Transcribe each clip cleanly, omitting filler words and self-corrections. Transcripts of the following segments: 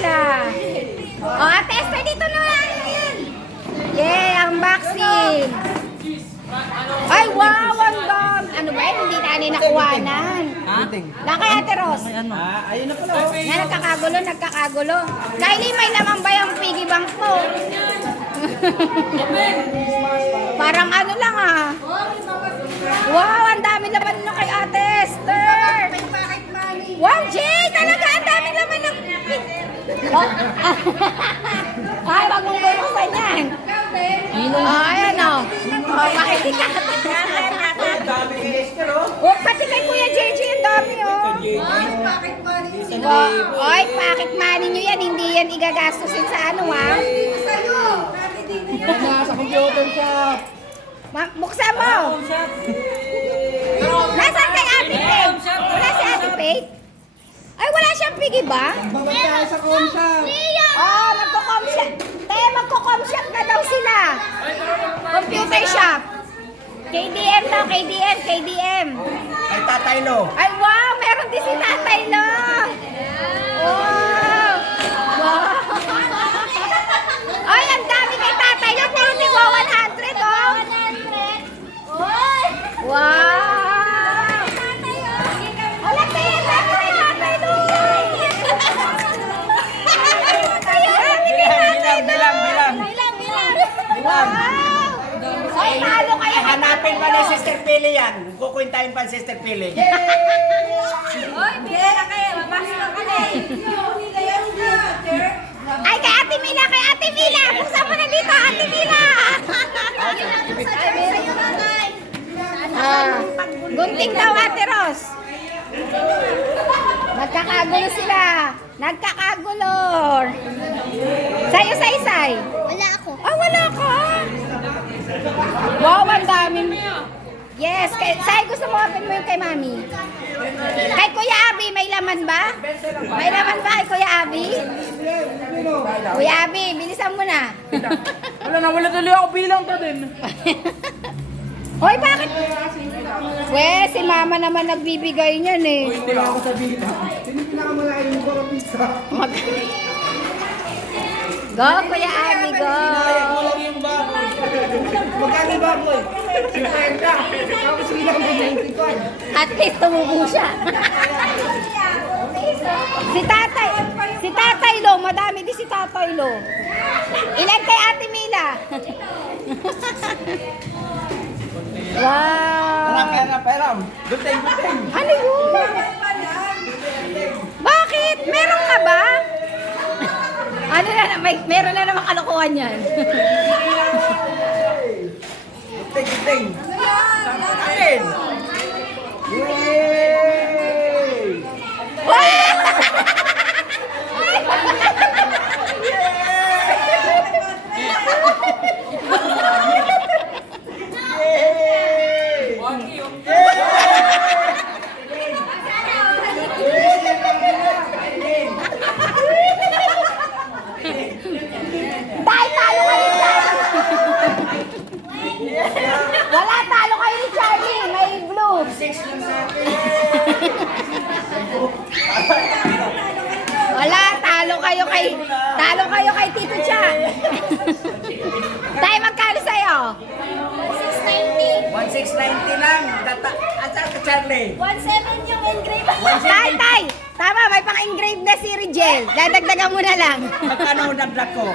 sila. O, Ate Esther, dito na yan. Yay, unboxing. Ay, wow, ang dam. Ano ba yun? Hindi tayo nakuhanan. Lakay, Ate Ros. Ayun na pala. Na, nagkakagulo. Kylie, may naman ba yung piggy bank mo? Parang ano lang ah. Wow, ang dami naman nyo kay Ate Esther. Wow, Jay, talaga ang dami naman ng oh. Ay, wag mong bubuksan yan. Oh, ayan o. Oh, makikikat. Ang dami kay Esther, oh. Oh, pati kay Kuya JJ, ang dami oh. Oy, pocket money nyo yan. Hindi yan igagastusin sa ano ha. Sa computer shop. Buksan mo. Nasaan kay Ate Faith? Wala si Ate Faith? Ay, wala siyang piggy ba? Babalik tayo sa com shop. Oh, magko-com shop. Kaya magko-com shop na daw sila. Computer shop. KDM daw, KDM. Ay, Tatay Lo. Ay, wow! Meron din si Tatay Lo! Wow! Wow! Ay, ang dami kay Tatay Lo! Puro tigwa 100, oh! Wow! Wala tayo! Dami kay Tatay Lo! Bilang. Wow! Ay, talo kayo kay Hanapin pa ni Sister Pili yan. Kukwintahin pa ni Sister Pili. Oy, bigay na kayo. Mabasa ka kami. Ay, kay Ate Mila, Buksan mo na dito, Ate Mila. Gunting daw, Ate Ros. Nagkakagulo sila. Sa'yo, Saysay. Wala ako. Ah, wala ka. Wow, ang dami. Yes, Say, gusto mo open mo yung kay Mami? Kay Kuya Abi, may laman ba? May laman ba kay Kuya Abi? Kuya Abi, bilisan mo na. Wala tuloy ako bilang pa din. Hoy, bakit? Si Mama naman nagbibigay niyan eh. Hindi ako sa bilang. Sino pinakamalayo mo ba pizza? Go, Kuya Abi, go. Wala yung baboy. Magkano yung baboy? 50. Tapos bilang mo 95. At least tumubo siya. Si Tatay Lo, madami din si Tatay Lo. Ilan kay Ate Mila? Wow. Peram. Guteng. Ano yun? Bakit? Meron ka ba? Ano na, meron na naman kalokohan yan. Guteng. Alin? Yay! Talo kayo ni Charlie. Wala, talo kayo ni Charlie. May blue. 6 lang sa akin. Wala, talo kayo kay Tito Cha. Tay, magkano sa'yo? 690. 1690 lang. At saan ka, Charlie? 17 yung engrave. Tay, tama, may pang-engrave na si Rigel. Dadagdagan mo na lang. Magkano ang dagdag ko?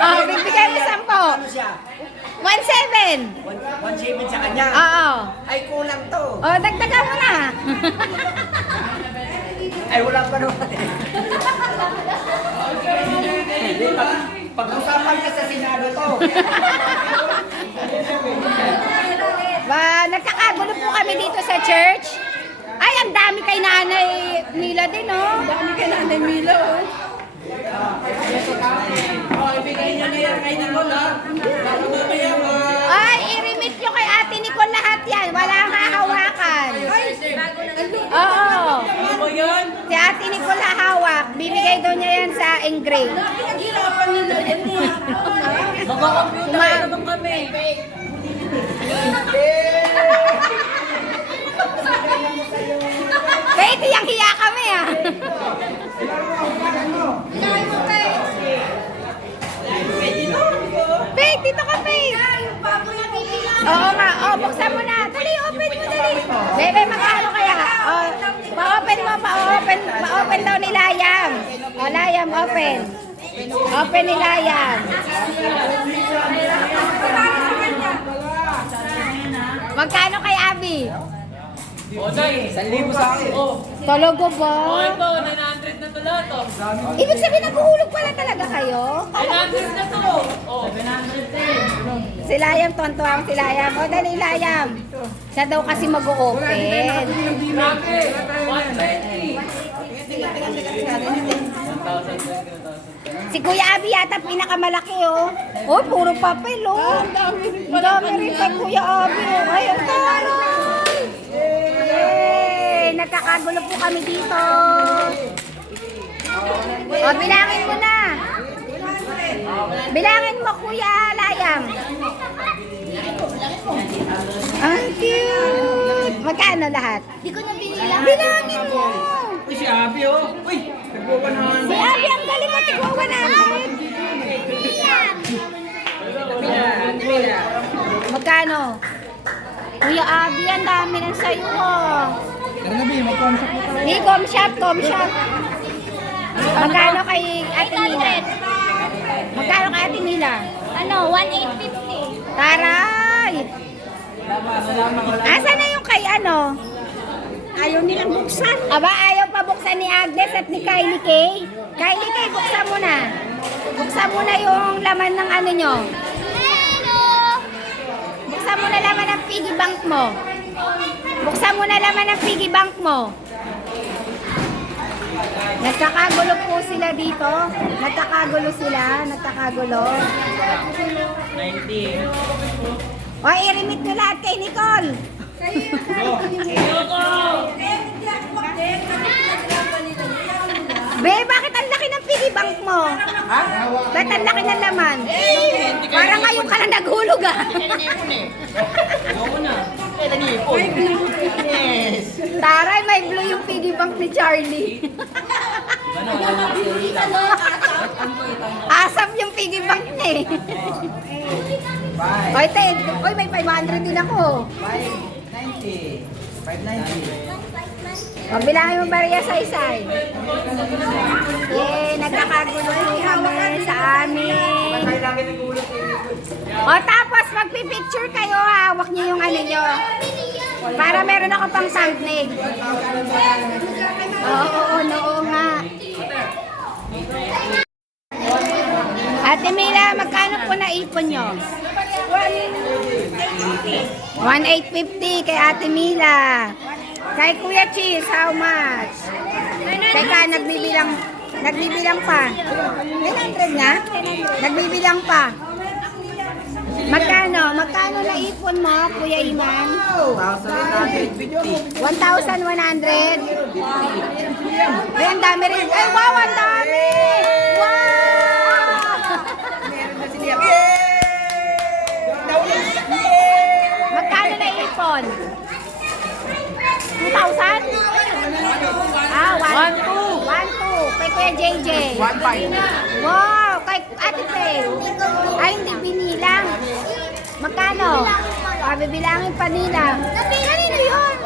Oh, bibigay mo 10. Ano siya? 1.7. 1.7 sa kanya? Oo. Ay, kulang to. Oh, dagdagan mo na. Ay, wala pa naman eh. Pag-usapan ka sa Senado to. Nagkakagulo po kami dito sa church. Ay, ang dami kay Nanay Mila din, oh. Dami kay Nanay Mila, oh. Ibigay niya na yan kay Nicole, ha? Ay, i-remit nyo kay Ate Nicole lahat yan. Wala nga hawakan. Oo. Ano yun? Si Ate Nicole hawak. Bibigay daw niya yan sa engrave. Magkakomputer naman kami. Kaya ito yung hiya kami, ah. buksan mo na. Dali, open mo, dali. Bebe, magkano kaya? Oh, pa-open mo, pa-open daw ni Layam. O, Layam, open. Open ni Layam. Magkano kay Abby? 1,000 sa akin. Talaga ba? Ito, 900 na to lahat, oh. Ibig sabihin, naghuhulog pala talaga kayo? 900 na to. Oh, 710. Si Layam, tontuwang si Layam. O, dali, Layam. Siya daw kasi mag-open. Grabe. 120. Si Kuya Abby yata pinakamalaki, oh. Oh, puro papel, oh. Ang dami rin kay Kuya Abby, oh. Ay, ang taray! Yay! Nagkakagulo po kami dito. O, bilangin mo na. Bilangin mo, Kuya Layam. Ang cute! Magkano lahat? Di ko na binilang. Bilangin mo! Uy, si Abby, oh. Uy, nagbuwan Si Abby, ang galing mo, tigwa 100. Magkano? Kuya Abby, ang dami ng sayo, oh. Tara na, Bi, mag-contact mo tayo. Di, com shop. Magkano kay Ate Mila? Magkano kay Ate Mila? Ano, 1,850. Taray! Asa na yung kay ano? Ayaw nilang buksan. Aba, ayaw pa buksan ni Agnes at ni Kylie Kay. Kylie Kay, buksan mo na. Buksan mo na yung laman ng ano nyo. Hello! Buksan mo na laman ng piggy bank mo. Buksan mo na laman ng piggy bank mo. Nagkakagulo po sila dito. Nagkakagulo. 90. O, i-remit nyo lahat kay Nicole. Be, bakit ang laki ng piggy bank mo? Ha? Bakit ang laki ng laman? Parang ngayon ka lang naghulog, ah. Oo na. Eh, nag-iipon. Yes. Taray, may blue yung piggy bank ni Charlie. Asap yung piggy bank niya, eh. Oy, Ted. Oy, may 500 din ako. 590. 590. O, bilangin mo Maria sa isay. Yay, nagkakagulo po kami sa amin. O, tapos magpipicture kayo, hawak niyo yung ano nyo. Para meron ako pang thumbnail. Oo nga. Ate Mila, magkano po naipon nyo? 1,850 kay Ate Mila. Kay Kuya Cheese, how much? Kay ka, nagbibilang pa. 900 na? Nagbibilang pa. Magkano? Magkano naipon mo, Kuya Iman? 1,100. Ay, ang dami rin. Ay, wow, ang dami! Wow! Magkano naipon? 2,000? Ah, 1,200. 1,200. Kay Kuya JJ. 1,500. Wow, kay Ate Faye. Ay, hindi binilang. Magkano? Ah, bibilangin pa nila. Kanino yun?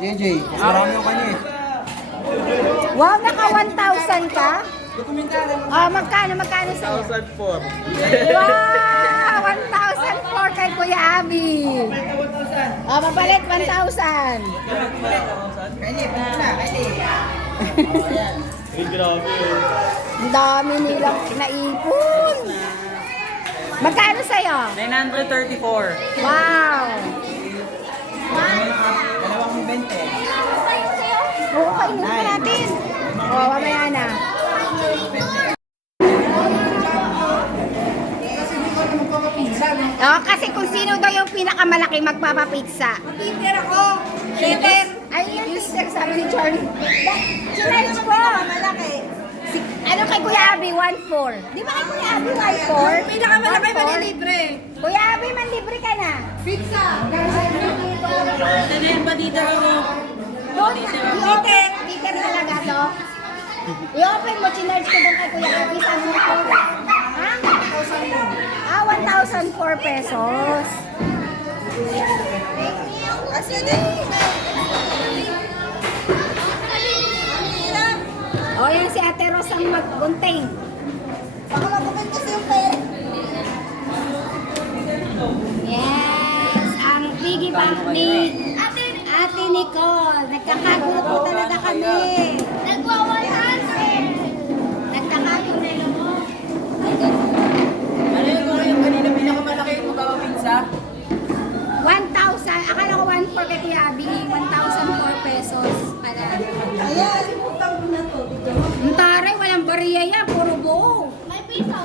JJ, mas marami yung kanya eh. Wow, naka 1,000 ka? Ah, magkano sa'yo? 1,004. Wow, 1,004 kay Kuya Abby. Ah, mapalit 1,000. Ang dami nilang naipon. Magkano sa'yo? 934. Wow. Dalawang 20. Oo, kainin pa natin. Oo, mamaya na. Oh, kasi kung sino daw yung pinakamalaki magpapapizza. Peter ako. Peter. Ay, yung Peter, sabi ni Charlie. Challenge ko. Ano kay Kuya Abby? 1,400. Di ba kay Kuya Abby 1,400? Pinakamalaki manilibre. Kuya Abby, manlibre ka na. Pizza. Tanin pa dito ako. Peter. Peter talaga to. I-open mo, chinarge ko doon kay Kuya Abby. Sabi mo ko. Ha? Ah, 1,004 pesos. O, yan si Ate Rose ang magbunting. Yes, ang piggy bank ni Ate Nicole. Nagkakagulo po talaga kami. Nagwa-100. Nagkakagulo. Ano yung kanina pinakamalaki yung magkakapinsa? 1,000. Akala ko 1 kay Kuya Abby. 1,004 pesos pala. Ayan, utang mo na to. Dito. Ang taray, walang bariya yan. Puro buo. May piso.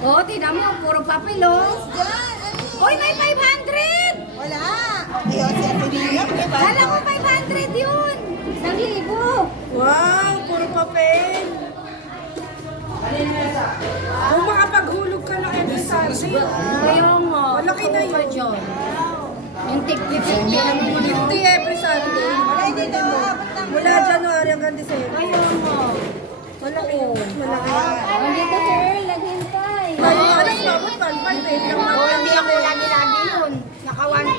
Oo, tignan mo. Puro papel, oh. Uy, may 500! Wala. Ayun, si Ate Nia. Kala ko 500 yun. 1,000. Wow, puro papel. Kung makapaghulog ka ng every Sunday. Kaya nga. Malaki na yun. Dyan. Yung tig-50 naman yun. 50 every Sunday. Wala dito. Mula January hanggang December. Kaya nga. Malaki yun. Malaki. Dito, girl. Naghintay. Alas babot, palpal. Oo, hindi ako lagi-lagi yun.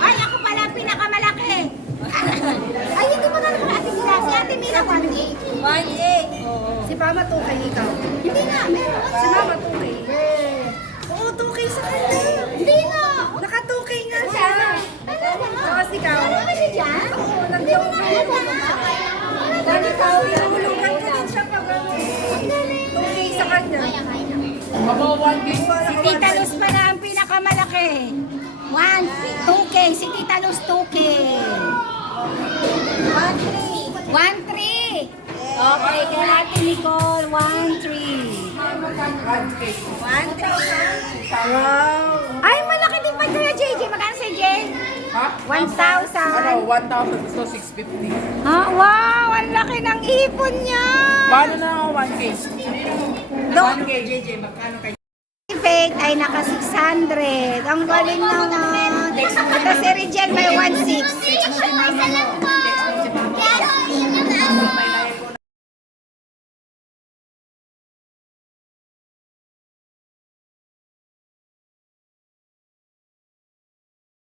Ay, ako pala ang pinakamalaki. Ay, hindi mo na naman ate sila. Si ate Mira, 1.8. 1.8. Si Mama 2K ikaw. Hindi na, meron. Si Mama 2K. Oo, 2K sa kanya. Hindi na. Naka 2K nga siya. Tapos ikaw. Ano ba siya dyan? Oo, nag-2K. Dahil ikaw, ihulungan ko din siya pag 2K sa kanya. About 1 game. Si Tita Luz pala ang pinakamalaki. 2K. Si Tita Luz 2K. 1.3. Okay, kay Ate Nicole, 1.3. 1,000. Wow. Ay, malaki din pa kaya JJ. Magkano si JJ? Ha? 1,000. 1,000 gusto 650. Wow, ang laki ng ipon niya. Paano na ako 1K? Doon. 1K, JJ, magkano kayo? Si Faith ay naka 600. Ang galing naman. Ito si Rigel may 1,600.